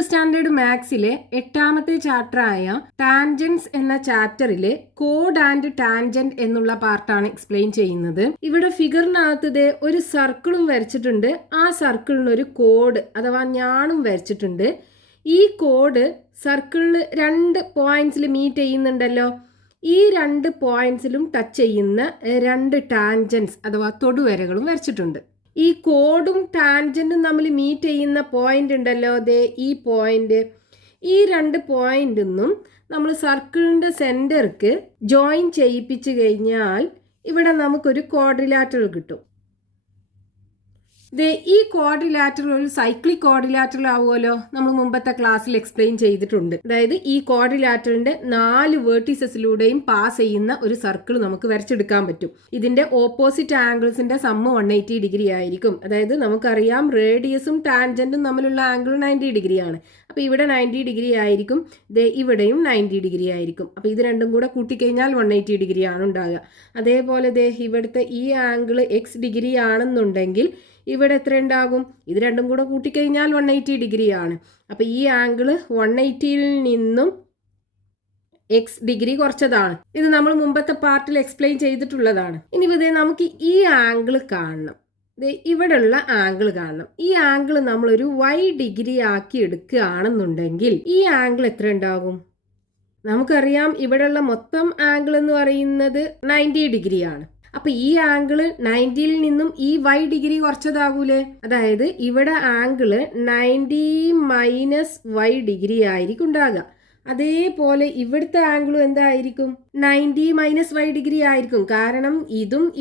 Fourth standard മാത്സിലെ 8ാമത്തെ ചാപ്റ്ററായ tangents എന്ന ചാപ്റ്ററിലെ code and tangent എന്നുള്ള പാർട്ടാണ് എക്സ്പ്ലെയിൻ ചെയ്യുന്നത്. ഇവിടെ ഫിഗറിനകത്ത് ഒരു സർക്കിളും വരച്ചിട്ടുണ്ട്. ആ സർക്കിളിന് ഒരു കോഡ് അഥവാ ഞാണും വരച്ചിട്ടുണ്ട്. ഈ കോഡ് സർക്കിളിൽ 2 പോയിന്റ്സിൽ മീറ്റ് ചെയ്യുന്നുണ്ടല്ലോ. ഈ 2 പോയിന്റ്സിലും ടച്ച് ചെയ്യുന്ന 2 ടാൻജൻസ് അഥവാ തൊടുവരകളും വരച്ചിട്ടുണ്ട്. ഈ കോഡും ടാൻജന്റും തമ്മിൽ മീറ്റ് ചെയ്യുന്ന പോയിന്റ് ഉണ്ടല്ലോ, ഈ പോയിന്റ്, ഈ 2 പോയിന്റിന്നും നമ്മൾ സർക്കിളിന്റെ സെന്റർക്ക് ജോയിൻ ചെയ്യിപ്പിച്ചു കഴിഞ്ഞാൽ ഇവിടെ നമുക്കൊരു ക്വാഡ്രിലാറ്ററൽ കിട്ടും. ഈ ക്വാഡ്രിലാറ്ററൽ ഒരു സൈക്ലിക് ക്വാഡ്രിലാറ്ററൽ ആവുമല്ലോ. നമ്മൾ മുമ്പത്തെ ക്ലാസ്സിൽ എക്സ്പ്ലെയിൻ ചെയ്തിട്ടുണ്ട്. അതായത് ഈ ക്വാഡ്രിലാറ്ററലിന്റെ 4 വേർട്ടീസസിലൂടെയും പാസ് ചെയ്യുന്ന ഒരു സർക്കിൾ നമുക്ക് വരച്ചെടുക്കാൻ പറ്റും. ഇതിന്റെ ഓപ്പോസിറ്റ് ആംഗിൾസിന്റെ സമ്മ് 180 ഡിഗ്രി ആയിരിക്കും. അതായത് നമുക്കറിയാം റേഡിയസും ടാൻജന്റും തമ്മിലുള്ള ആംഗിൾ 90 ഡിഗ്രി ആണ്. അപ്പോൾ ഇവിടെ 90 ഡിഗ്രി ആയിരിക്കും, ഇവിടെയും 90 ഡിഗ്രി ആയിരിക്കും. അപ്പോൾ ഇത് രണ്ടും കൂടെ കൂട്ടിക്കഴിഞ്ഞാൽ 180 ഡിഗ്രി ആണ് ഉണ്ടാകുക. അതേപോലെ ഇവിടുത്തെ ഈ ആംഗിൾ x ഡിഗ്രി ആണെന്നുണ്ടെങ്കിൽ ഇവിടെ എത്ര ഉണ്ടാകും? ഇത് രണ്ടും കൂടെ കൂട്ടിക്കഴിഞ്ഞാൽ 180 ഡിഗ്രി ആണ്. അപ്പോൾ ഈ ആംഗിൾ 180യിൽ നിന്നും x ഡിഗ്രി കുറച്ചതാണ്. ഇത് നമ്മൾ മുമ്പത്തെ പാർട്ടിൽ എക്സ്പ്ലെയിൻ ചെയ്തിട്ടുള്ളതാണ്. ഇനി നമുക്ക് ഈ ആംഗിൾ കാണണം. ഇവിടെയുള്ള ആംഗിൾ കാണണം. ഈ ആംഗിൾ നമ്മളൊരു y ഡിഗ്രി ആക്കി എടുക്കുകയാണെന്നുണ്ടെങ്കിൽ ഈ ആംഗിൾ എത്ര ഉണ്ടാകും? നമുക്കറിയാം ഇവിടെയുള്ള മൊത്തം ആംഗിൾ എന്ന് പറയുന്നത് 90 ഡിഗ്രിയാണ്. അപ്പൊ ഈ ആംഗിള് 90യിൽ നിന്നും ഈ y ഡിഗ്രി കുറച്ചതാകൂലേ? അതായത് ഇവിടെ ആംഗിള് 90 മൈനസ് y ഡിഗ്രി ആയിരിക്കും ഉണ്ടാകുക. അതേപോലെ ഇവിടുത്തെ ആംഗിളും എന്തായിരിക്കും? 90 മൈനസ് y ഡിഗ്രി ആയിരിക്കും. കാരണം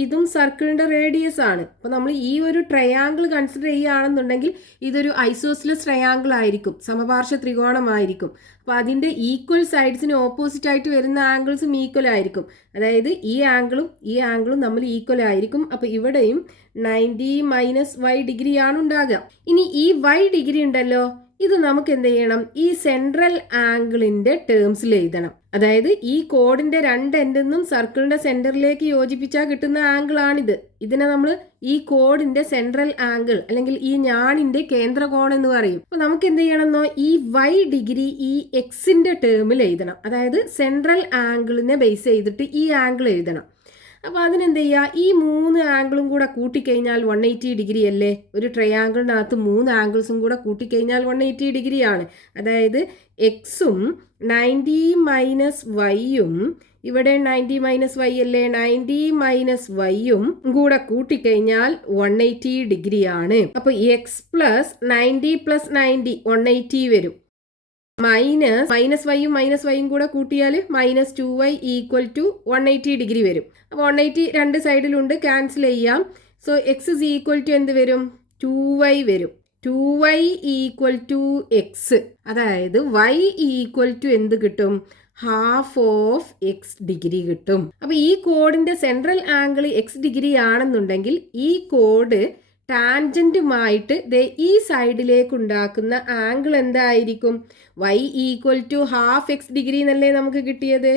ഇതും സർക്കിളിന്റെ റേഡിയസ് ആണ്. അപ്പൊ നമ്മൾ ഈ ഒരു ട്രയാങ്കിൾ കൺസിഡർ ചെയ്യുകയാണെന്നുണ്ടെങ്കിൽ ഇതൊരു ഐസോസിലസ് ട്രയാങ്കിൾ ആയിരിക്കും, സമപാർശ്വ ത്രികോണമായിരിക്കും. അപ്പൊ അതിന്റെ ഈക്വൽ സൈഡ്സിന് ഓപ്പോസിറ്റ് ആയിട്ട് വരുന്ന ആംഗിൾസും ഈക്വൽ ആയിരിക്കും. അതായത് ഈ ആംഗിളും നമ്മൾ ഈക്വൽ ആയിരിക്കും. അപ്പൊ ഇവിടെയും 90 മൈനസ് y ഡിഗ്രി ആണ് ഉണ്ടാകുക. ഇനി ഈ y ഡിഗ്രി ഉണ്ടല്ലോ, ഇത് നമുക്ക് എന്ത് ചെയ്യണം? ഈ സെൻട്രൽ ആംഗിളിന്റെ ടേംസിൽ എഴുതണം. അതായത് ഈ കോഡിന്റെ 2 എൻഡിൽ നിന്നും സർക്കിളിന്റെ സെന്ററിലേക്ക് യോജിപ്പിച്ചാൽ കിട്ടുന്ന ആംഗിൾ ആണിത്. ഇതിനെ നമ്മൾ ഈ കോഡിന്റെ സെൻട്രൽ ആംഗിൾ അല്ലെങ്കിൽ ഈ ഞാണിന്റെ കേന്ദ്രകോൺ എന്ന് പറയും. അപ്പൊ നമുക്ക് എന്ത് ചെയ്യണമെന്നോ, ഈ y ഡിഗ്രി ഈ എക്സിന്റെ ടേമിൽ എഴുതണം. അതായത് സെൻട്രൽ ആംഗിളിനെ ബേസ് ചെയ്തിട്ട് ഈ ആംഗിൾ എഴുതണം. അപ്പോൾ അതിനെന്ത് ചെയ്യുക? ഈ 3 ആംഗിളും കൂടെ കൂട്ടിക്കഴിഞ്ഞാൽ 180 ഡിഗ്രി അല്ലേ? ഒരു ട്രയാങ്കിളിനകത്ത് 3 ആംഗിൾസും കൂടെ കൂട്ടിക്കഴിഞ്ഞാൽ 180 ഡിഗ്രിയാണ്. അതായത് എക്സും 90 മൈനസ് വൈയും ഇവിടെ 90 മൈനസ് വൈ അല്ലേ? 90 മൈനസ് വൈയും കൂടെ കൂട്ടിക്കഴിഞ്ഞാൽ 180 ഡിഗ്രിയാണ്. അപ്പോൾ എക്സ് പ്ലസ് 90 പ്ലസ് 90 180 വരും. മൈനസ് വൈയും കൂടെ കൂട്ടിയാൽ minus 2y equal to 180 degree വരും. അപ്പോൾ 180 രണ്ട് സൈഡിലുണ്ട്, ക്യാൻസൽ ചെയ്യാം. So X is equal to എന്ത് വരും? 2y വരും. 2y equal to X. അതായത് y ഈക്വൽ ടു എന്ത് കിട്ടും? ഹാഫ് ഓഫ് എക്സ് ഡിഗ്രി കിട്ടും. അപ്പോൾ ഈ കോഡിന്റെ സെൻട്രൽ ആംഗിൾ x ഡിഗ്രി ആണെന്നുണ്ടെങ്കിൽ ഈ കോഡ് ടാൻജന്റുമായിട്ട് ഈ സൈഡിലേക്ക് ഉണ്ടാക്കുന്ന ആംഗിൾ എന്തായിരിക്കും? y equal to half X degree എന്നല്ലേ നമുക്ക് കിട്ടിയത്?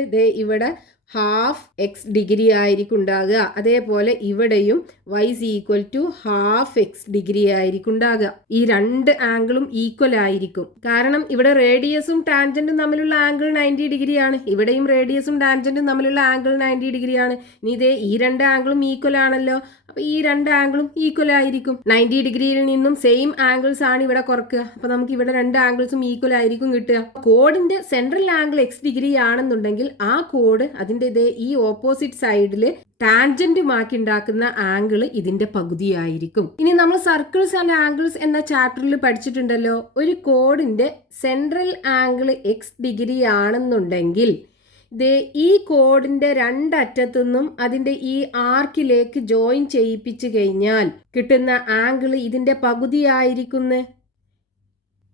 ഇവിടെ ഹാഫ് എക്സ് ഡിഗ്രി ആയിരിക്കും ഉണ്ടാകുക. അതേപോലെ ഇവിടെയും y equal to half X degree ആയിരിക്കും ഉണ്ടാകുക. ഈ 2 ആംഗിളും ഈക്വൽ ആയിരിക്കും. കാരണം ഇവിടെ റേഡിയസും ടാൻജന്റും തമ്മിലുള്ള ആംഗിൾ 90 ഡിഗ്രിയാണ്. ഇവിടെയും റേഡിയസും ടാൻജന്റും തമ്മിലുള്ള ആംഗിൾ 90 ഡിഗ്രിയാണ്. ഇനി ഈ 2 ആംഗിളും ഈക്വൽ ആണല്ലോ. അപ്പൊ ഈ 2 ആംഗിളും ഈക്വൽ ആയിരിക്കും. 90 ഡിഗ്രിയിൽ നിന്നും സെയിം ആംഗിൾസ് ആണ് ഇവിടെ കുറക്കുക. അപ്പൊ നമുക്ക് ഇവിടെ 2 ആംഗിൾസും ഈക്വൽ ആയിരിക്കും കിട്ടുക. കോഡിന്റെ സെൻട്രൽ ആംഗിൾ x ഡിഗ്രി ആണെന്നുണ്ടെങ്കിൽ ആ കോഡ് അതിന്റെ ഈ ഓപ്പോസിറ്റ് സൈഡിൽ ടാൻജന്റുമാക്കി ഉണ്ടാക്കുന്ന ആംഗിൾ ഇതിന്റെ പകുതിയായിരിക്കും. ഇനി നമ്മൾ സർക്കിൾസ് ആൻഡ് ആംഗിൾസ് എന്ന ചാപ്റ്ററിൽ പഠിച്ചിട്ടുണ്ടല്ലോ, ഒരു കോഡിന്റെ സെൻട്രൽ ആംഗിൾ x ഡിഗ്രി ആണെന്നുണ്ടെങ്കിൽ ഈ കോഡിന്റെ 2 അറ്റത്തുനിന്നും അതിന്റെ ഈ ആർക്കിലേക്ക് ജോയിൻ ചെയ്യിപ്പിച്ചു കഴിഞ്ഞാൽ കിട്ടുന്ന ആംഗിൾ ഇതിന്റെ പകുതിയായിരിക്കും.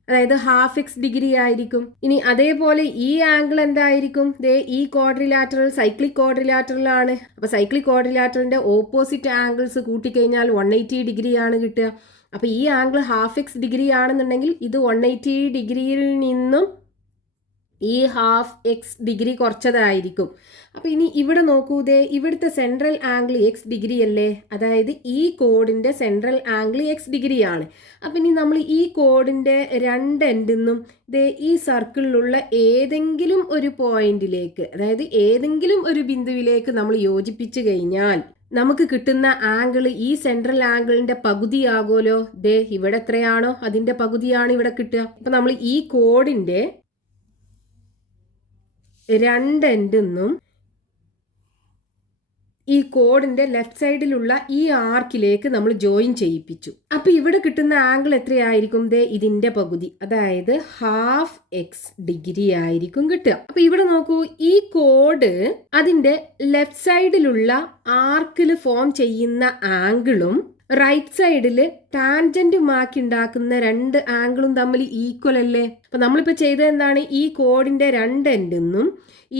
അതായത് ഹാഫ് എക്സ് ഡിഗ്രി ആയിരിക്കും. ഇനി അതേപോലെ ഈ ആംഗിൾ എന്തായിരിക്കും? ഈ ക്വാഡ്രിലാറ്ററൽ സൈക്ലിക് ക്വാഡ്രിലാറ്ററൽ ആണ്. അപ്പൊ സൈക്ലിക് ക്വാഡ്രിലാറ്ററലിന്റെ ഓപ്പോസിറ്റ് ആംഗിൾസ് കൂട്ടിക്കഴിഞ്ഞാൽ 180 ഡിഗ്രി ആണ് കിട്ടുക. അപ്പൊ ഈ ആംഗിൾ ഹാഫ് എക്സ് ഡിഗ്രി ആണെന്നുണ്ടെങ്കിൽ ഇത് 180 ഡിഗ്രിയിൽ നിന്നും ഈ ഹാഫ് എക്സ് ഡിഗ്രി കുറച്ചതായിരിക്കും. അപ്പോൾ ഇനി ഇവിടെ നോക്കൂ, ദേ ഇവിടുത്തെ സെൻട്രൽ ആംഗിൾ എക്സ് ഡിഗ്രി അല്ലേ, അതായത് ഈ കോഡിൻ്റെ സെൻട്രൽ ആംഗിൾ എക്സ് ഡിഗ്രിയാണ്. അപ്പം ഇനി നമ്മൾ ഈ കോഡിൻ്റെ രണ്ട് എൻഡിൽ നിന്നും ദേ ഈ സർക്കിളിലുള്ള ഏതെങ്കിലും ഒരു പോയിന്റിലേക്ക്, അതായത് ഏതെങ്കിലും ഒരു ബിന്ദുവിലേക്ക് നമ്മൾ യോജിപ്പിച്ചു കഴിഞ്ഞാൽ നമുക്ക് കിട്ടുന്ന ആംഗിൾ ഈ സെൻട്രൽ ആംഗിളിന്റെ പകുതിയാകുമല്ലോ. ദേ ഇവിടെ എത്രയാണോ അതിന്റെ പകുതിയാണ് ഇവിടെ കിട്ടുക. അപ്പം നമ്മൾ ഈ കോഡിന്റെ രണ്ട് എൻഡിൽ നിന്നും ഈ കോഡിന്റെ ലെഫ്റ്റ് സൈഡിലുള്ള ഈ ആർക്കിലേക്ക് നമ്മൾ ജോയിൻ ചെയ്യിപ്പിച്ചു. അപ്പൊ ഇവിടെ കിട്ടുന്ന ആംഗിൾ എത്രയായിരിക്കും? ദേ ഇതിന്റെ പകുതി, അതായത് ഹാഫ് എക്സ് ഡിഗ്രി ആയിരിക്കും കിട്ടുക. അപ്പൊ ഇവിടെ നോക്കൂ, ഈ കോഡ് അതിന്റെ ലെഫ്റ്റ് സൈഡിലുള്ള ആർക്കിൽ ഫോം ചെയ്യുന്ന ആംഗിളും റൈറ്റ് സൈഡിൽ ടാൻജന്റുമാക്കി ഉണ്ടാക്കുന്ന രണ്ട് ആംഗിളും തമ്മിൽ ഈക്വൽ അല്ലേ. അപ്പൊ നമ്മളിപ്പോ ചെയ്തത് എന്താണ്? ഈ കോഡിന്റെ രണ്ട് എൻഡിൽ നിന്നും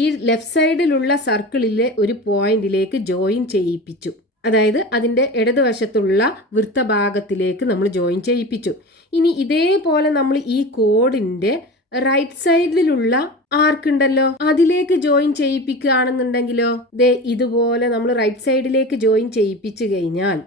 ഈ ലെഫ്റ്റ് സൈഡിലുള്ള സർക്കിളിലെ ഒരു പോയിന്റിലേക്ക് ജോയിൻ ചെയ്യിപ്പിച്ചു. അതായത് അതിന്റെ ഇടതുവശത്തുള്ള വൃത്തഭാഗത്തിലേക്ക് നമ്മൾ ജോയിൻ ചെയ്യിപ്പിച്ചു. ഇനി ഇതേപോലെ നമ്മൾ ഈ കോഡിന്റെ റൈറ്റ് സൈഡിലുള്ള ആർക്ക് ഉണ്ടല്ലോ അതിലേക്ക് ജോയിൻ ചെയ്യിപ്പിക്കുകയാണെന്നുണ്ടെങ്കിലോ, ദേ ഇതുപോലെ നമ്മൾ റൈറ്റ് സൈഡിലേക്ക് ജോയിൻ ചെയ്യിപ്പിച്ചു കഴിഞ്ഞാൽ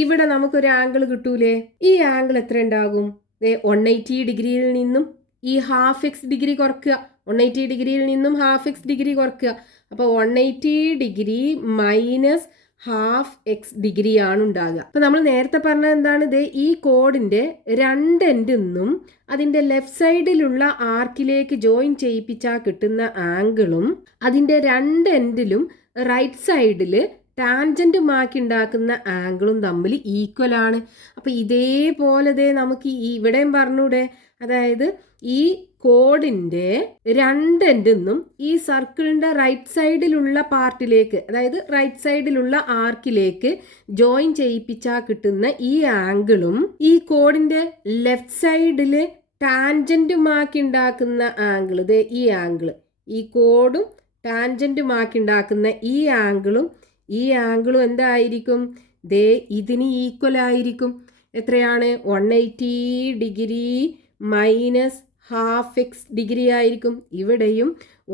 ഇവിടെ നമുക്കൊരു ആംഗിൾ കിട്ടൂലേ. ഈ ആംഗിൾ എത്ര ഉണ്ടാകും? 180 ഡിഗ്രിയിൽ നിന്നും ഈ ഹാഫ് എക്സ് ഡിഗ്രി കുറക്കുക. 180 ഡിഗ്രിയിൽ നിന്നും ഹാഫ് എക്സ് ഡിഗ്രി കുറക്കുക. അപ്പോൾ 180 degree minus half X degree ആണ് ഉണ്ടാകുക. അപ്പോൾ നമ്മൾ നേരത്തെ പറഞ്ഞത് എന്താണ്? ദേ ഈ കോഡിന്റെ രണ്ട് എൻഡിൽ നിന്നും അതിന്റെ ലെഫ്റ്റ് സൈഡിലുള്ള ആർക്കിലേക്ക് ജോയിൻ ചെയ്യിപ്പിച്ചാൽ കിട്ടുന്ന ആംഗിളും അതിന്റെ രണ്ട് എൻഡിലും റൈറ്റ് സൈഡിൽ ടാൻജന്റുമാക്കി ഉണ്ടാക്കുന്ന ആംഗിളും തമ്മിൽ ഈക്വൽ ആണ്. അപ്പോൾ ഇതേപോലെ നമുക്ക് ഇവിടെയും പറഞ്ഞൂടെ, അതായത് ഈ കോഡിന്റെ രണ്ട് എൻഡിൽ നിന്നും ഈ സർക്കിളിന്റെ റൈറ്റ് സൈഡിലുള്ള പാർട്ടിലേക്ക്, അതായത് റൈറ്റ് സൈഡിലുള്ള ആർക്കിലേക്ക് ജോയിൻ ചെയ്യിപ്പിച്ചാൽ കിട്ടുന്ന ഈ ആംഗിളും ഈ കോഡിന്റെ ലെഫ്റ്റ് സൈഡില് ടാൻജന്റുമാക്കി ഉണ്ടാക്കുന്ന ആംഗിൾ, ദേ ഈ ആംഗിൾ, ഈ കോഡും ടാൻജന്റുമാക്കി ഉണ്ടാക്കുന്ന ഈ ആംഗിളും എന്തായിരിക്കും? ദേ ഇതിന് ഈക്വൽ ആയിരിക്കും. എത്രയാണ്? 180 degree minus half X degree ആയിരിക്കും. ഇവിടെയും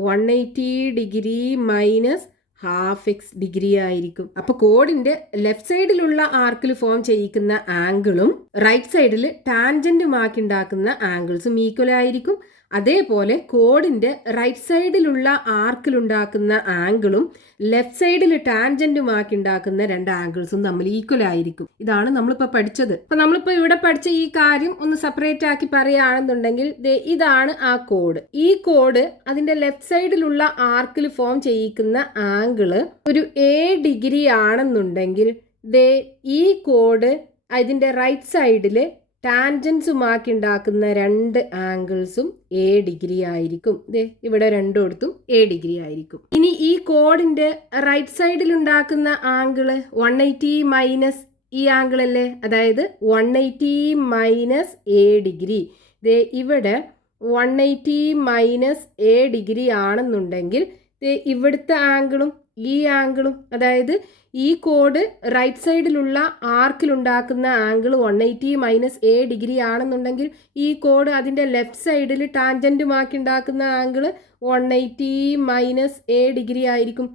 180 degree minus half X degree ആയിരിക്കും. അപ്പൊ കോഡിന്റെ ലെഫ്റ്റ് സൈഡിലുള്ള ആർക്കിൽ ഫോം ചെയ്യിക്കുന്ന ആംഗിളും റൈറ്റ് സൈഡിൽ ടാൻജന്റുമാക്കി ഉണ്ടാക്കുന്ന ആംഗിൾസും ഈക്വൽ ആയിരിക്കും. അതേപോലെ കോഡിന്റെ റൈറ്റ് സൈഡിലുള്ള ആർക്കിൽ ഉണ്ടാക്കുന്ന ആംഗിളും ലെഫ്റ്റ് സൈഡിൽ ടാൻജന്റുമാക്കി ഉണ്ടാക്കുന്ന രണ്ട് ആംഗിൾസും തമ്മിൽ ഈക്വൽ ആയിരിക്കും. ഇതാണ് നമ്മളിപ്പോൾ പഠിച്ചത്. അപ്പൊ നമ്മളിപ്പോൾ ഇവിടെ പഠിച്ച ഈ കാര്യം ഒന്ന് സെപ്പറേറ്റ് ആക്കി പറയുകയാണെന്നുണ്ടെങ്കിൽ ഇതാണ് ആ കോഡ്. ഈ കോഡ് അതിന്റെ ലെഫ്റ്റ് സൈഡിലുള്ള ആർക്കിൽ ഫോം ചെയ്യിക്കുന്ന ആംഗിള് ഒരു എ ഡിഗ്രി ആണെന്നുണ്ടെങ്കിൽ ഈ കോഡ് അതിന്റെ റൈറ്റ് സൈഡില് ടാൻജൻസുമാക്കി ഉണ്ടാക്കുന്ന രണ്ട് ആംഗിൾസും എ ഡിഗ്രി ആയിരിക്കും. ഇവിടെ രണ്ടിടത്തും എ ഡിഗ്രി ആയിരിക്കും. ഇനി ഈ കോഡിന്റെ റൈറ്റ് സൈഡിൽ ഉണ്ടാക്കുന്ന ആംഗിള് 180 മൈനസ് ഈ ആംഗിൾ അല്ലേ, അതായത് 180 മൈനസ് എ ഡിഗ്രി. ഇവിടെ 180 മൈനസ് എ ഡിഗ്രി ആണെന്നുണ്ടെങ്കിൽ ഇവിടുത്തെ ആംഗിളും ഈ ആംഗിളും, അതായത് ഈ കോഡ് റൈറ്റ് സൈഡിലുള്ള ആർക്കിൽ ഉണ്ടാക്കുന്ന ആംഗിൾ 180 മൈനസ് എ ഡിഗ്രി ആണെന്നുണ്ടെങ്കിൽ ഈ കോഡ് അതിൻ്റെ ലെഫ്റ്റ് സൈഡിൽ ടാൻജന്റുമാക്കി ഉണ്ടാക്കുന്ന ആംഗിൾ 180 മൈനസ് എ ഡിഗ്രി ആയിരിക്കും.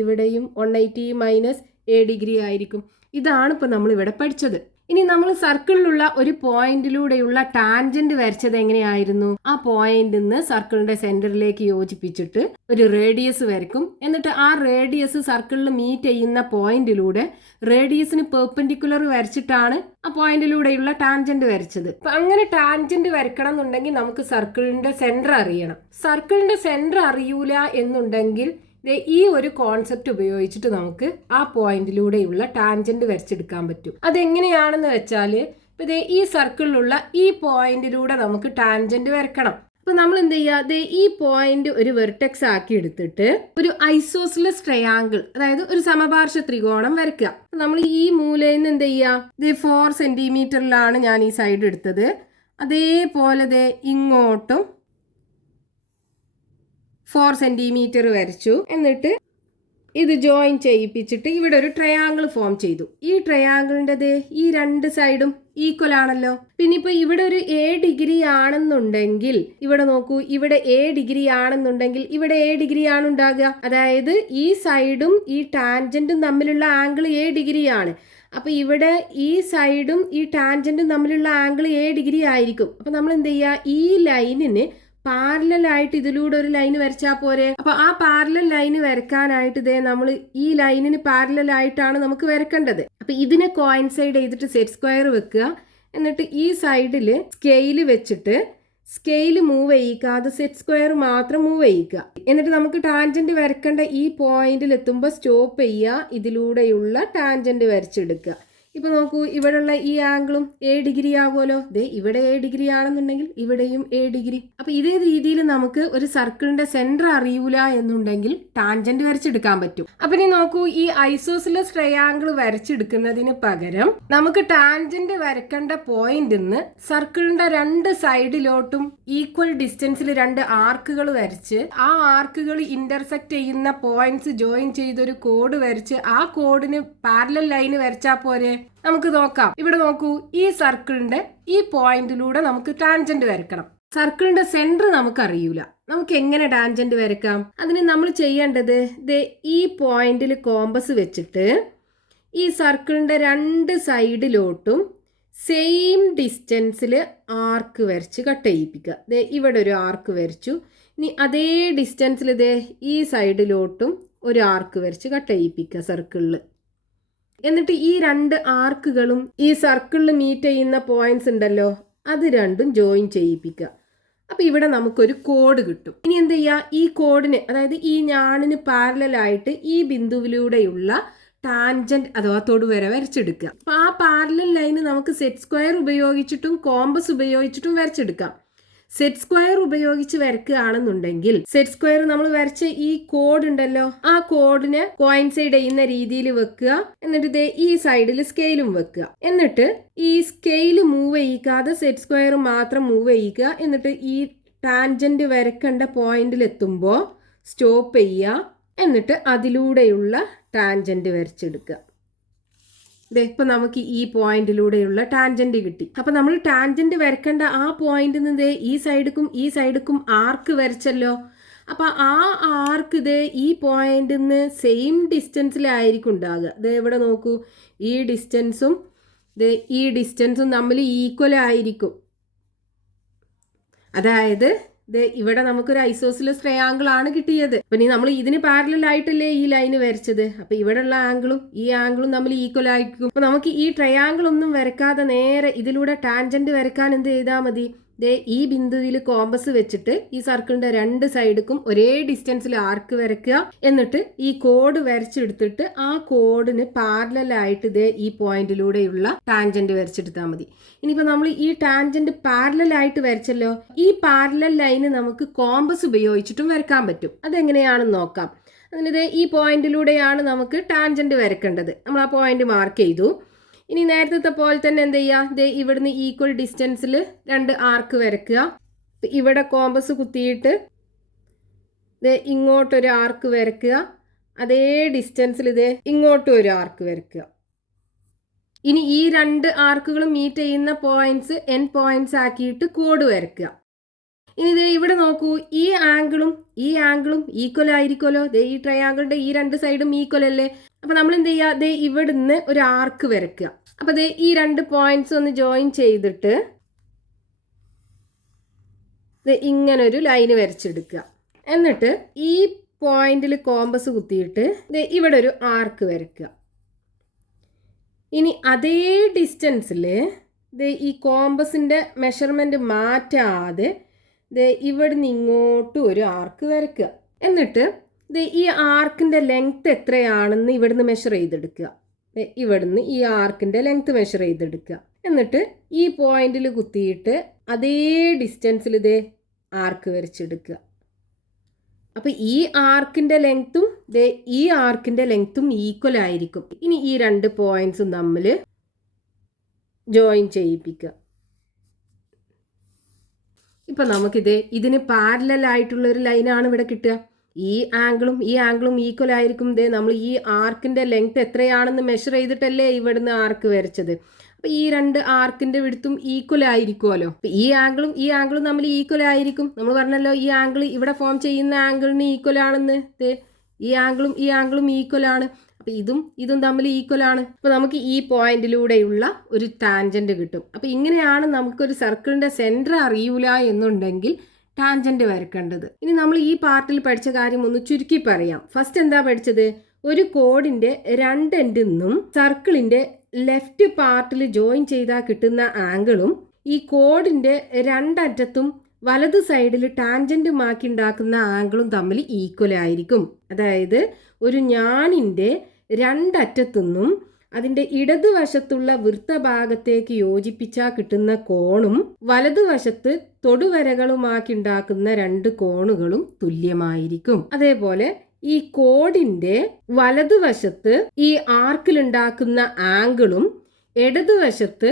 ഇവിടെയും 180 മൈനസ് എ ഡിഗ്രി ആയിരിക്കും. ഇതാണ് ഇപ്പോൾ നമ്മൾ ഇവിടെ പഠിച്ചത്. ഇനി നമ്മൾ സർക്കിളിലുള്ള ഒരു പോയിന്റിലൂടെയുള്ള ടാൻജന്റ് വരച്ചത് എങ്ങനെയായിരുന്നു? ആ പോയിന്റിൽ നിന്ന് സർക്കിളിന്റെ സെന്ററിലേക്ക് യോജിപ്പിച്ചിട്ട് ഒരു റേഡിയസ് വരക്കും. എന്നിട്ട് ആ റേഡിയസ് സർക്കിളിൽ മീറ്റ് ചെയ്യുന്ന പോയിന്റിലൂടെ റേഡിയസിന് പെർപെൻഡിക്കുലർ വരച്ചിട്ടാണ് ആ പോയിന്റിലൂടെയുള്ള ടാൻജന്റ് വരച്ചത്. അപ്പൊ അങ്ങനെ ടാൻജന്റ് വരക്കണം എന്നുണ്ടെങ്കിൽ നമുക്ക് സർക്കിളിന്റെ സെന്റർ അറിയണം. സർക്കിളിന്റെ സെന്റർ അറിയൂല എന്നുണ്ടെങ്കിൽ ഈ ഒരു കോൺസെപ്റ്റ് ഉപയോഗിച്ചിട്ട് നമുക്ക് ആ പോയിന്റിലൂടെയുള്ള ടാൻജന്റ് വരച്ചെടുക്കാൻ പറ്റും. അതെങ്ങനെയാണെന്ന് വെച്ചാൽ ഇപ്പൊ ഈ സർക്കിളിലുള്ള ഈ പോയിന്റിലൂടെ നമുക്ക് ടാൻജന്റ് വരക്കണം. അപ്പൊ നമ്മൾ എന്ത് ചെയ്യുക? ഈ പോയിന്റ് ഒരു വെർട്ടെക്സ് ആക്കി എടുത്തിട്ട് ഒരു ഐസോസിലസ് ട്രയാങ്കിൾ, അതായത് ഒരു സമപാർശ്വ ത്രികോണം വരയ്ക്കുക. നമ്മൾ ഈ മൂലയിൽ നിന്ന് എന്ത് ചെയ്യുക? 4 സെന്റിമീറ്ററിലാണ് ഞാൻ ഈ സൈഡ് എടുത്തത്. അതേപോലെ ഇങ്ങോട്ടും 4 സെന്റിമീറ്റർ വരച്ചു. എന്നിട്ട് ഇത് ജോയിൻ ചെയ്യിപ്പിച്ചിട്ട് ഇവിടെ ഒരു ട്രയാങ്കിൾ ഫോം ചെയ്തു. ഈ ട്രയാങ്കിളിൻ്റെത് ഈ രണ്ട് സൈഡും ഈക്വൽ ആണല്ലോ. പിന്നെ ഇപ്പൊ ഇവിടെ ഒരു എ ഡിഗ്രി ആണെന്നുണ്ടെങ്കിൽ ഇവിടെ നോക്കൂ, ഇവിടെ എ ഡിഗ്രി ആണെന്നുണ്ടെങ്കിൽ ഇവിടെ എ ഡിഗ്രി ആണ് ഉണ്ടാകുക. അതായത് ഈ സൈഡും ഈ ടാൻജന്റും തമ്മിലുള്ള ആംഗിൾ എ ഡിഗ്രി ആണ്. അപ്പൊ ഇവിടെ ഈ സൈഡും ഈ ടാൻജന്റും തമ്മിലുള്ള ആംഗിൾ എ ഡിഗ്രി ആയിരിക്കും. അപ്പൊ നമ്മൾ എന്ത് ചെയ്യുക, ഈ ലൈനിന് പാരലായിട്ട് ഇതിലൂടെ ഒരു ലൈൻ വരച്ചാൽ പോരെ. അപ്പൊ ആ പാരലൽ ലൈന് വരക്കാനായിട്ട് ഇതേ നമ്മൾ ഈ ലൈനിന് പാരലായിട്ടാണ് നമുക്ക് വരക്കേണ്ടത്. അപ്പൊ ഇതിനെ കോയിൻസൈഡ് ചെയ്തിട്ട് സെറ്റ് സ്ക്വയർ വെക്കുക. എന്നിട്ട് ഈ സൈഡില് സ്കെയില് വെച്ചിട്ട് സ്കെയില് മൂവ് ചെയ്യിക്കാതെ സെറ്റ് സ്ക്വയർ മാത്രം മൂവ് ചെയ്യിക്കുക. എന്നിട്ട് നമുക്ക് ടാൻജന്റ് വരക്കേണ്ട ഈ പോയിന്റിൽ എത്തുമ്പോൾ സ്റ്റോപ്പ് ചെയ്യുക, ഇതിലൂടെയുള്ള ടാൻജന്റ് വരച്ചെടുക്കുക. ഇപ്പൊ നോക്കൂ, ഇവിടെയുള്ള ഈ ആംഗിളും എ ഡിഗ്രി ആകുമല്ലോ. ദേ ഇവിടെ എ ഡിഗ്രി ആണെന്നുണ്ടെങ്കിൽ ഇവിടെയും എ ഡിഗ്രി. അപ്പൊ ഇതേ രീതിയിൽ നമുക്ക് ഒരു സർക്കിളിന്റെ സെന്റർ അറിയൂല എന്നുണ്ടെങ്കിൽ ടാൻജന്റ് വരച്ചെടുക്കാൻ പറ്റും. അപ്പൊ ഇനി നോക്കൂ, ഈ ഐസോസിലസ് ട്രയാങ്കിൾ വരച്ചെടുക്കുന്നതിന് പകരം നമുക്ക് ടാൻജന്റ് വരക്കേണ്ട പോയിന്റിന്ന് സർക്കിളിന്റെ രണ്ട് സൈഡിലോട്ടും ഈക്വൽ ഡിസ്റ്റൻസിൽ രണ്ട് ആർക്കുകൾ വരച്ച് ആ ആർക്കുകൾ ഇന്റർസെക്ട് ചെയ്യുന്ന പോയിന്റ്സ് ജോയിൻ ചെയ്തൊരു കോഡ് വരച്ച് ആ കോഡിന് പാരലൽ ലൈന് വരച്ചാൽ പോരെ. നമുക്ക് നോക്കാം. ഇവിടെ നോക്കൂ, ഈ സർക്കിളിന്റെ ഈ പോയിന്റിലൂടെ നമുക്ക് ടാൻജന്റ് വരക്കണം. സർക്കിളിന്റെ സെന്റർ നമുക്ക് അറിയൂല, നമുക്ക് എങ്ങനെ ടാൻജന്റ് വരക്കാം? അതിന് നമ്മൾ ചെയ്യേണ്ടത് ഈ പോയിന്റിൽ കോമ്പസ് വെച്ചിട്ട് ഈ സർക്കിളിന്റെ രണ്ട് സൈഡിലോട്ടും സെയിം ഡിസ്റ്റൻസിൽ ആർക്ക് വരച്ച് കട്ട് ചെയ്യിപ്പിക്കുക. ഇവിടെ ഒരു ആർക്ക് വരച്ചു. ഇനി അതേ ഡിസ്റ്റൻസിൽ ഈ സൈഡിലോട്ടും ഒരു ആർക്ക് വരച്ച് കട്ട് ചെയ്യിപ്പിക്കുക സർക്കിളിൽ. എന്നിട്ട് ഈ രണ്ട് ആർക്കുകളും ഈ സർക്കിളിൽ മീറ്റ് ചെയ്യുന്ന പോയിന്റ്സ് ഉണ്ടല്ലോ, അത് രണ്ടും ജോയിൻ ചെയ്യിപ്പിക്കുക. അപ്പൊ ഇവിടെ നമുക്കൊരു കോഡ് കിട്ടും. ഇനി എന്ത് ചെയ്യുക, ഈ കോഡിന്, അതായത് ഈ ഞാണിന് പാരലായിട്ട് ഈ ബിന്ദുവിലൂടെയുള്ള ടാൻജന്റ് അഥവാ തൊടുവര വരച്ചെടുക്കുക. അപ്പൊ ആ പാരലൽ ലൈന് നമുക്ക് സെറ്റ് സ്ക്വയർ ഉപയോഗിച്ചിട്ടും കോമ്പസ് ഉപയോഗിച്ചിട്ടും വരച്ചെടുക്കാം. സെറ്റ് സ്ക്വയർ ഉപയോഗിച്ച് വരയ്ക്കുകയാണെന്നുണ്ടെങ്കിൽ സെറ്റ് സ്ക്വയർ നമ്മൾ വരച്ച ഈ കോഡ് ഉണ്ടല്ലോ, ആ കോഡിനെ കോയിൻസൈഡ് ചെയ്യുന്ന രീതിയിൽ വെക്കുക. എന്നിട്ട് ഈ സൈഡിൽ സ്കെയിലും വെക്കുക. എന്നിട്ട് ഈ സ്കെയില് മൂവ് ചെയ്യിക്കാതെ സെറ്റ് സ്ക്വയർ മാത്രം മൂവ് ചെയ്യിക്കുക. എന്നിട്ട് ഈ ടാൻജന്റ് വരക്കേണ്ട പോയിന്റിൽ എത്തുമ്പോൾ സ്റ്റോപ്പ് ചെയ്യുക. എന്നിട്ട് അതിലൂടെയുള്ള ടാൻജന്റ് വരച്ചെടുക്കുക. ഇപ്പൊ നമുക്ക് ഈ പോയിന്റിലൂടെയുള്ള ടാൻജന്റ് കിട്ടി. അപ്പൊ നമ്മൾ ടാൻജന്റ് വരക്കേണ്ട ആ പോയിന്റിൽ നിന്ന് ഈ സൈഡിക്കും ആർക്ക് വരച്ചല്ലോ. അപ്പൊ ആ ആർക്ക് ഈ പോയിന്റിൽ നിന്ന് സെയിം ഡിസ്റ്റൻസിലായിരിക്കും ഉണ്ടാകുക. ഇവിടെ നോക്കൂ, ഈ ഡിസ്റ്റൻസും തമ്മിൽ ഈക്വൽ ആയിരിക്കും. അതായത് ഇവിടെ നമുക്കൊരു ഐസോസിലസ് ട്രയാങ്കിൾ ആണ് കിട്ടിയത്. പിന്നെ നമ്മൾ ഇതിന് പാരലൽ ആയിട്ടല്ലേ ഈ ലൈന് വരച്ചത്. അപ്പൊ ഇവിടെയുള്ള ആംഗിളും ഈ ആംഗിളും തമ്മിൽ ഈക്വൽ ആയിരിക്കും. അപ്പൊ നമുക്ക് ഈ ട്രയാങ്കിൾ ഒന്നും വരക്കാതെ നേരെ ഇതിലൂടെ ടാൻജന്റ് വരക്കാൻ എന്ത് ചെയ്താൽ മതി, ഈ ബിന്ദുവിൽ കോമ്പസ് വെച്ചിട്ട് ഈ സർക്കിളിന്റെ രണ്ട് സൈഡിക്കും ഒരേ ഡിസ്റ്റൻസിൽ ആർക്ക് വരയ്ക്കുക. എന്നിട്ട് ഈ കോഡ് വരച്ചെടുത്തിട്ട് ആ കോഡിന് പാരലായിട്ട് ഈ പോയിന്റിലൂടെയുള്ള ടാൻജന്റ് വരച്ചെടുത്താൽ മതി. ഇനിയിപ്പോ നമ്മൾ ഈ ടാൻജന്റ് പാരലായിട്ട് വരച്ചല്ലോ, ഈ പാരലൽ ലൈന് നമുക്ക് കോമ്പസ് ഉപയോഗിച്ചിട്ടും വരക്കാൻ പറ്റും. അതെങ്ങനെയാണെന്ന് നോക്കാം. അതിന് ഈ പോയിന്റിലൂടെയാണ് നമുക്ക് ടാൻജന്റ് വരക്കേണ്ടത്. നമ്മൾ ആ പോയിന്റ് മാർക്ക് ചെയ്തു. ഇനി നേരത്തെ പോലെ തന്നെ എന്ത് ചെയ്യുക, ഇവിടുന്ന് ഈക്വൽ ഡിസ്റ്റൻസിൽ രണ്ട് ആർക്ക് വരയ്ക്കുക. ഇവിടെ കോമ്പസ് കുത്തിയിട്ട് ഇങ്ങോട്ടൊരു ആർക്ക് വരയ്ക്കുക. അതേ ഡിസ്റ്റൻസിൽ ഇങ്ങോട്ടും ഒരു ആർക്ക് വരയ്ക്കുക. ഇനി ഈ രണ്ട് ആർക്കുകളും മീറ്റ് ചെയ്യുന്ന പോയിന്റ്സ് എൻ പോയിന്റ്സ് ആക്കിയിട്ട് കോഡ് വരയ്ക്കുക. ഇനി ഇവിടെ നോക്കൂ, ഈ ആംഗിളും ഈക്വൽ ആയിരിക്കുമല്ലോ. ഈ ട്രയാങ്കിളിന്റെ ഈ രണ്ട് സൈഡും ഈക്വൽ അല്ലേ. അപ്പൊ നമ്മൾ എന്ത് ചെയ്യുക, ഇവിടുന്ന് ഒരു ആർക്ക് വരയ്ക്കുക. അപ്പൊ ഈ രണ്ട് പോയിന്റ്സ് ഒന്ന് ജോയിൻ ചെയ്തിട്ട് ഇങ്ങനൊരു ലൈന് വരച്ചെടുക്കുക. എന്നിട്ട് ഈ പോയിന്റിൽ കോമ്പസ് കുത്തിയിട്ട് ഇവിടെ ഒരു ആർക്ക് വരയ്ക്കുക. ഇനി അതേ ഡിസ്റ്റൻസിൽ ഈ കോമ്പസിന്റെ മെഷർമെന്റ് മാറ്റാതെ ഇവിടുന്ന് ഇങ്ങോട്ടും ഒരു ആർക്ക് വരയ്ക്കുക. എന്നിട്ട് ഈ ആർക്കിന്റെ ലെങ്ത് എത്രയാണെന്ന് ഇവിടുന്ന് മെഷർ ചെയ്തെടുക്കുക. ഇവിടുന്ന് ഈ ആർക്കിന്റെ ലെങ്ത് മെഷർ ചെയ്തെടുക്കുക. എന്നിട്ട് ഈ പോയിന്റിൽ കുത്തിയിട്ട് അതേ ഡിസ്റ്റൻസിൽ ആർക്ക് വരച്ചെടുക്കുക. അപ്പൊ ഈ ആർക്കിന്റെ ലെങ്ത്തും ഈക്വൽ ആയിരിക്കും. ഇനി ഈ രണ്ട് പോയിന്റ്സും തമ്മിൽ ജോയിൻ ചെയ്യിപ്പിക്കുക. ഇപ്പൊ നമുക്കിത് ഇതിന് പാരലൽ ആയിട്ടുള്ള ഒരു ലൈനാണ് ഇവിടെ കിട്ടുക. ഈ ആംഗിളും ഈക്വൽ ആയിരിക്കും. ദേ നമ്മൾ ഈ ആർക്കിന്റെ ലെങ്ത് എത്രയാണെന്ന് മെഷർ ചെയ്തിട്ടല്ലേ ഇവിടുന്ന് ആർക്ക് വരച്ചത്. അപ്പൊ ഈ രണ്ട് ആർക്കിന്റെ വിടുത്തും ഈക്വൽ ആയിരിക്കുമല്ലോ. ഈ ആംഗിളും തമ്മിൽ ഈക്വൽ ആയിരിക്കും. നമ്മൾ പറഞ്ഞല്ലോ ഈ ആംഗിൾ ഇവിടെ ഫോം ചെയ്യുന്ന ആംഗിളിന് ഈക്വൽ ആണെന്ന്. ഈ ആംഗിളും ഈക്വൽ ആണ്. അപ്പൊ ഇതും തമ്മിൽ ഈക്വൽ ആണ്. അപ്പൊ നമുക്ക് ഈ പോയിന്റിലൂടെയുള്ള ഒരു ടാൻജന്റ് കിട്ടും. അപ്പൊ ഇങ്ങനെയാണ് നമുക്കൊരു സർക്കിളിന്റെ സെന്റർ അറിയൂല എന്നുണ്ടെങ്കിൽ ടാൻജന്റ് വരക്കേണ്ടത്. ഇനി നമ്മൾ ഈ പാർട്ടിൽ പഠിച്ച കാര്യം ഒന്ന് ചുരുക്കി പറയാം. ഫസ്റ്റ് എന്താ പഠിച്ചത്? ഒരു കോഡിന്റെ രണ്ട് എൻഡിൽ നിന്നും സർക്കിളിന്റെ ലെഫ്റ്റ് പാർട്ടിൽ ജോയിൻ ചെയ്താൽ കിട്ടുന്ന ആംഗിളും ഈ കോഡിന്റെ രണ്ടറ്റത്തും വലത് സൈഡിൽ ടാൻജന്റുമാക്കി ഉണ്ടാക്കുന്ന ആംഗിളും തമ്മിൽ ഈക്വൽ ആയിരിക്കും. അതായത് ഒരു ഞാനിന്റെ രണ്ടറ്റത്തുനിന്നും അതിന്റെ ഇടതുവശത്തുള്ള വൃത്തഭാഗത്തേക്ക് യോജിപ്പിച്ചാൽ കിട്ടുന്ന കോണും വലതുവശത്ത് തൊടുവരകളുമാക്കി ഉണ്ടാക്കുന്ന രണ്ട് കോണുകളും തുല്യമായിരിക്കും. അതേപോലെ ഈ കോഡിന്റെ വലതുവശത്ത് ഈ ആർക്കിലുണ്ടാക്കുന്ന ആംഗിളും ഇടതുവശത്ത്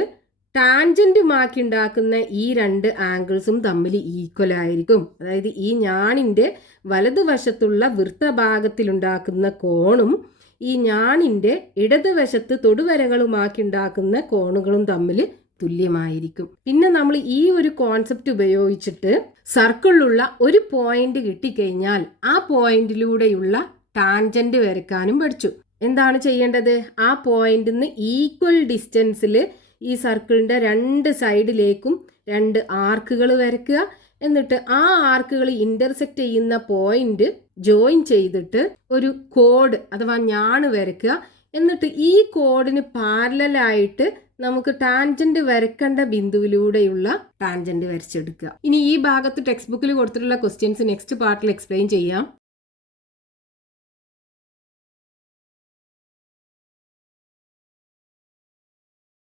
ടാൻജന്റുമാക്കി ഉണ്ടാക്കുന്ന ഈ രണ്ട് ആംഗിൾസും തമ്മിൽ ഈക്വൽ ആയിരിക്കും. അതായത് ഈ ഞാനിന്റെ വലതുവശത്തുള്ള വൃത്തഭാഗത്തിലുണ്ടാക്കുന്ന കോണും ഈ ഞാനിന്റെ ഇടതുവശത്ത് തൊടുവരകളുമാക്കി ഉണ്ടാക്കുന്ന കോണുകളും തമ്മിൽ തുല്യമായിരിക്കും. പിന്നെ നമ്മൾ ഈ ഒരു കോൺസെപ്റ്റ് ഉപയോഗിച്ചിട്ട് സർക്കിളിലുള്ള ഒരു പോയിന്റ് കിട്ടിക്കഴിഞ്ഞാൽ ആ പോയിന്റിലൂടെയുള്ള ടാൻജന്റ് വരയ്ക്കാനും പഠിച്ചു. എന്താണ് ചെയ്യേണ്ടത്? ആ പോയിന്റിൽ നിന്ന് ഈക്വൽ ഡിസ്റ്റൻസിൽ ഈ സർക്കിളിന്റെ രണ്ട് സൈഡിലേക്കും രണ്ട് ആർക്കുകൾ വരയ്ക്കുക. എന്നിട്ട് ആ ആർക്കുകൾ ഇന്റർസെക്റ്റ് ചെയ്യുന്ന പോയിന്റ് ജോയിൻ ചെയ്തിട്ട് ഒരു കോഡ് അഥവാ ഞാണ് വരയ്ക്കുക. എന്നിട്ട് ഈ കോഡിന് പാരലലായിട്ട് നമുക്ക് ടാൻജന്റ് വരക്കേണ്ട ബിന്ദുവിലൂടെയുള്ള ടാൻജന്റ് വരച്ചെടുക്കുക. ഇനി ഈ ഭാഗത്ത് ടെക്സ്റ്റ് ബുക്കിൽ കൊടുത്തിട്ടുള്ള ക്വസ്റ്റ്യൻസ് നെക്സ്റ്റ് പാർട്ടിൽ എക്സ്പ്ലെയിൻ ചെയ്യാം.